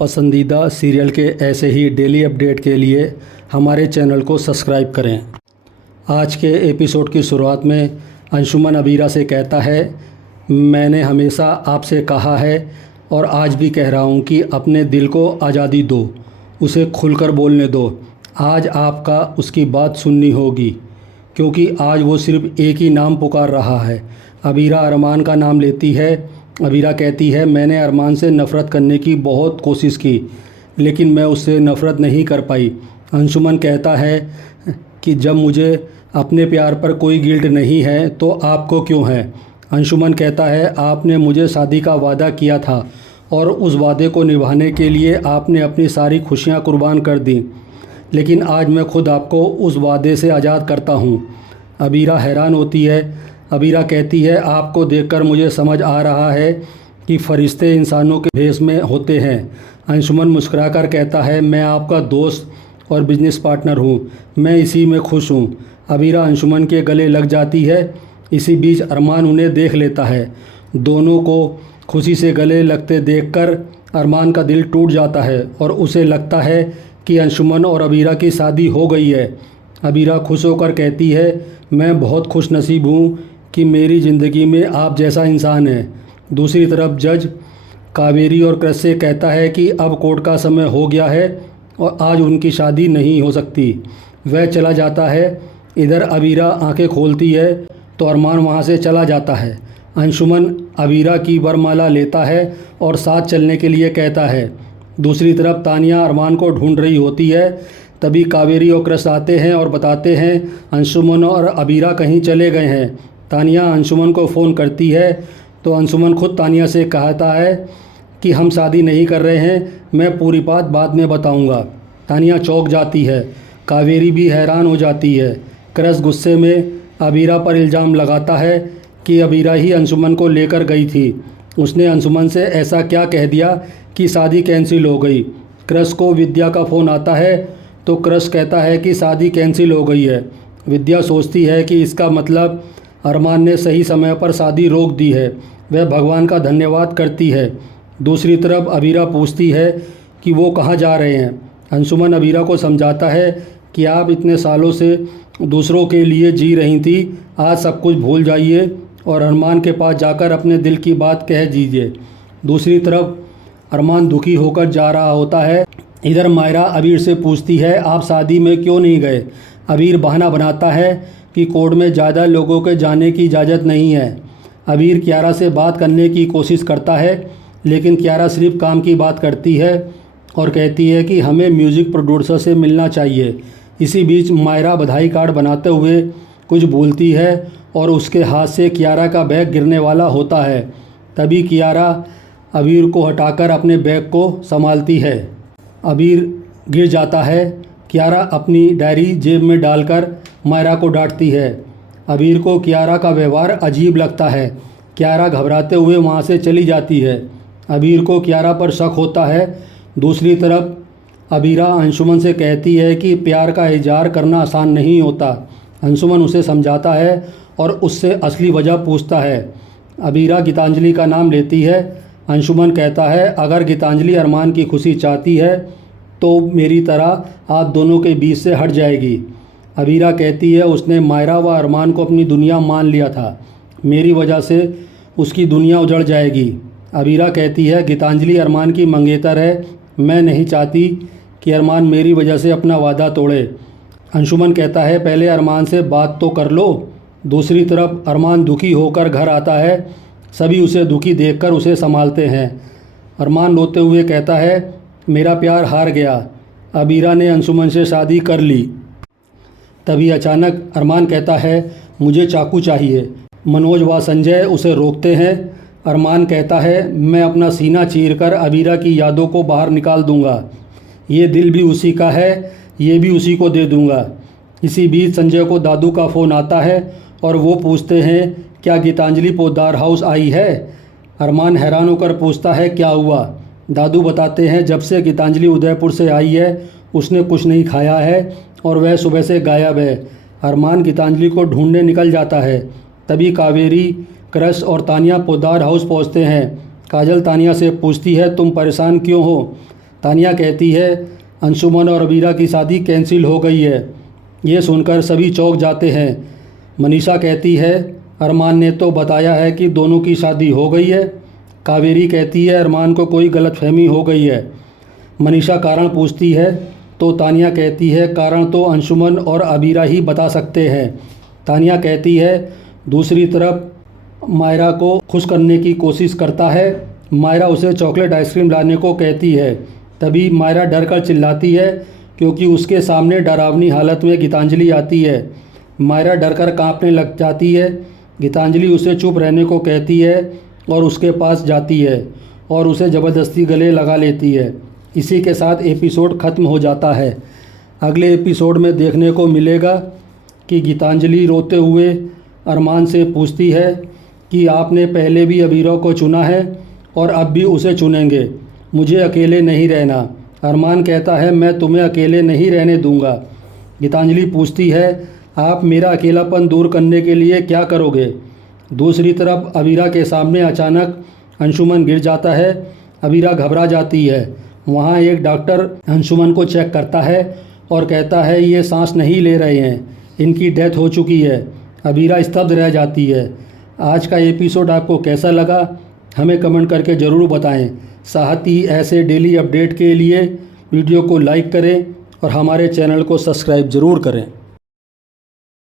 पसंदीदा सीरियल के ऐसे ही डेली अपडेट के लिए हमारे चैनल को सब्सक्राइब करें। आज के एपिसोड की शुरुआत में अंशुमन अबीरा से कहता है, मैंने हमेशा आपसे कहा है और आज भी कह रहा हूँ कि अपने दिल को आज़ादी दो, उसे खुलकर बोलने दो। आज आपका उसकी बात सुननी होगी क्योंकि आज वो सिर्फ़ एक ही नाम पुकार रहा है। अबीरा अरमान का नाम लेती है। अबीरा कहती है, मैंने अरमान से नफ़रत करने की बहुत कोशिश की लेकिन मैं उससे नफ़रत नहीं कर पाई। अंशुमन कहता है कि जब मुझे अपने प्यार पर कोई गिल्ट नहीं है तो आपको क्यों है। अंशुमन कहता है, आपने मुझे शादी का वादा किया था और उस वादे को निभाने के लिए आपने अपनी सारी खुशियाँ कुर्बान कर दी, लेकिन आज मैं खुद आपको उस वादे से आज़ाद करता हूँ। अबीरा हैरान होती है। अबीरा कहती है, आपको देखकर मुझे समझ आ रहा है कि फ़रिश्ते इंसानों के भेष में होते हैं। अंशुमन मुस्कुराकर कहता है, मैं आपका दोस्त और बिजनेस पार्टनर हूँ, मैं इसी में खुश हूँ। अबीरा अंशुमन के गले लग जाती है। इसी बीच अरमान उन्हें देख लेता है। दोनों को खुशी से गले लगते देखकर अरमान का दिल टूट जाता है और उसे लगता है कि अंशुमन और अबीरा की शादी हो गई है। अबीरा खुश होकर कहती है, मैं बहुत खुश नसीब हूँ कि मेरी ज़िंदगी में आप जैसा इंसान है। दूसरी तरफ जज कावेरी और क्रश से कहता है कि अब कोर्ट का समय हो गया है और आज उनकी शादी नहीं हो सकती। वह चला जाता है। इधर अबीरा आंखें खोलती है तो अरमान वहां से चला जाता है। अंशुमन अबीरा की वरमाला लेता है और साथ चलने के लिए कहता है। दूसरी तरफ तानिया अरमान को ढूंढ रही होती है। तभी कावेरी और क्रश आते हैं और बताते हैं अंशुमन और अबीरा कहीं चले गए हैं। तानिया अंशुमन को फ़ोन करती है तो अंशुमन खुद तानिया से कहता है कि हम शादी नहीं कर रहे हैं, मैं पूरी बात बाद में बताऊंगा। तानिया चौंक जाती है। कावेरी भी हैरान हो जाती है। क्रश गुस्से में अबीरा पर इल्ज़ाम लगाता है कि अबीरा ही अंशुमन को लेकर गई थी। उसने अंशुमन से ऐसा क्या कह दिया कि शादी कैंसिल हो गई। क्रश को विद्या का फ़ोन आता है तो क्रश कहता है कि शादी कैंसिल हो गई है। विद्या सोचती है कि इसका मतलब अरमान ने सही समय पर शादी रोक दी है। वह भगवान का धन्यवाद करती है। दूसरी तरफ अबीरा पूछती है कि वो कहाँ जा रहे हैं। अंशुमन अबीरा को समझाता है कि आप इतने सालों से दूसरों के लिए जी रही थी, आज सब कुछ भूल जाइए और अरमान के पास जाकर अपने दिल की बात कह दीजिए। दूसरी तरफ अरमान दुखी होकर जा रहा होता है। इधर मायरा अबीर से पूछती है, आप शादी में क्यों नहीं गए। अबीर बहाना बनाता है कि कोर्ट में ज़्यादा लोगों के जाने की इजाज़त नहीं है। अबीर कियारा से बात करने की कोशिश करता है लेकिन कियारा सिर्फ काम की बात करती है और कहती है कि हमें म्यूज़िक प्रोड्यूसर से मिलना चाहिए। इसी बीच मायरा बधाई कार्ड बनाते हुए कुछ बोलती है और उसके हाथ से कियारा का बैग गिरने वाला होता है। तभी कियारा अबीर को हटाकर अपने बैग को संभालती है। अबीर गिर जाता है। कियारा अपनी डायरी जेब में डालकर मायरा को डांटती है। अबीर को कियारा का व्यवहार अजीब लगता है। कियारा घबराते हुए वहाँ से चली जाती है। अबीर को कियारा पर शक होता है। दूसरी तरफ अबीरा अंशुमन से कहती है कि प्यार का इजहार करना आसान नहीं होता। अंशुमन उसे समझाता है और उससे असली वजह पूछता है। अबीरा गीतांजलि का नाम लेती है। अंशुमन कहता है, अगर गीतांजलि अरमान की खुशी चाहती है तो मेरी तरह आप दोनों के बीच से हट जाएगी। अबीरा कहती है, उसने मायरा व अरमान को अपनी दुनिया मान लिया था, मेरी वजह से उसकी दुनिया उजड़ जाएगी। अबीरा कहती है, गीतांजलि अरमान की मंगेतर है, मैं नहीं चाहती कि अरमान मेरी वजह से अपना वादा तोड़े। अंशुमन कहता है, पहले अरमान से बात तो कर लो। दूसरी तरफ अरमान दुखी होकर घर आता है। सभी उसे दुखी देखकर उसे संभालते हैं। अरमान रोते हुए कहता है, मेरा प्यार हार गया, अबीरा ने अंशुमन से शादी कर ली। तभी अचानक अरमान कहता है, मुझे चाकू चाहिए। मनोज व संजय उसे रोकते हैं। अरमान कहता है, मैं अपना सीना चीरकर अबीरा की यादों को बाहर निकाल दूंगा। ये दिल भी उसी का है, ये भी उसी को दे दूंगा। इसी बीच संजय को दादू का फ़ोन आता है और वो पूछते हैं, क्या गीतांजलि पोद्दार हाउस आई है। अरमान हैरान होकर पूछता है, क्या हुआ। दादू बताते हैं, जब से गीतांजलि उदयपुर से आई है उसने कुछ नहीं खाया है और वह सुबह से गायब है। अरमान गीतांजलि को ढूंढने निकल जाता है। तभी कावेरी, क्रश और तानिया पोद्दार हाउस पहुंचते हैं। काजल तानिया से पूछती है, तुम परेशान क्यों हो। तानिया कहती है अंशुमन और अबीरा की शादी कैंसिल हो गई है। ये सुनकर सभी चौंक जाते हैं। मनीषा कहती है अरमान ने तो बताया है कि दोनों की शादी हो गई है। कावेरी कहती है अरमान को कोई गलतफहमी हो गई है। मनीषा कारण पूछती है तो तानिया कहती है कारण तो अंशुमन और अबीरा ही बता सकते हैं। तानिया कहती है दूसरी तरफ मायरा को खुश करने की कोशिश करता है। मायरा उसे चॉकलेट आइसक्रीम लाने को कहती है। तभी मायरा डर कर चिल्लाती है क्योंकि उसके सामने डरावनी हालत में गीतांजलि आती है। मायरा डर कर काँपने लग जाती है। गीतांजलि उसे चुप रहने को कहती है और उसके पास जाती है और उसे ज़बरदस्ती गले लगा लेती है। इसी के साथ एपिसोड ख़त्म हो जाता है। अगले एपिसोड में देखने को मिलेगा कि गीतांजलि रोते हुए अरमान से पूछती है कि आपने पहले भी अबीरा को चुना है और अब भी उसे चुनेंगे, मुझे अकेले नहीं रहना। अरमान कहता है मैं तुम्हें अकेले नहीं रहने दूंगा। गीतांजलि पूछती है आप मेरा अकेलापन दूर करने के लिए क्या करोगे। दूसरी तरफ अबीरा के सामने अचानक अंशुमन गिर जाता है। अबीरा घबरा जाती है। वहाँ एक डॉक्टर अंशुमन को चेक करता है और कहता है ये सांस नहीं ले रहे हैं, इनकी डेथ हो चुकी है। अबीरा स्तब्ध रह जाती है। आज का एपिसोड आपको कैसा लगा हमें कमेंट करके ज़रूर बताएं। साथ ही ऐसे डेली अपडेट के लिए वीडियो को लाइक करें और हमारे चैनल को सब्सक्राइब ज़रूर करें।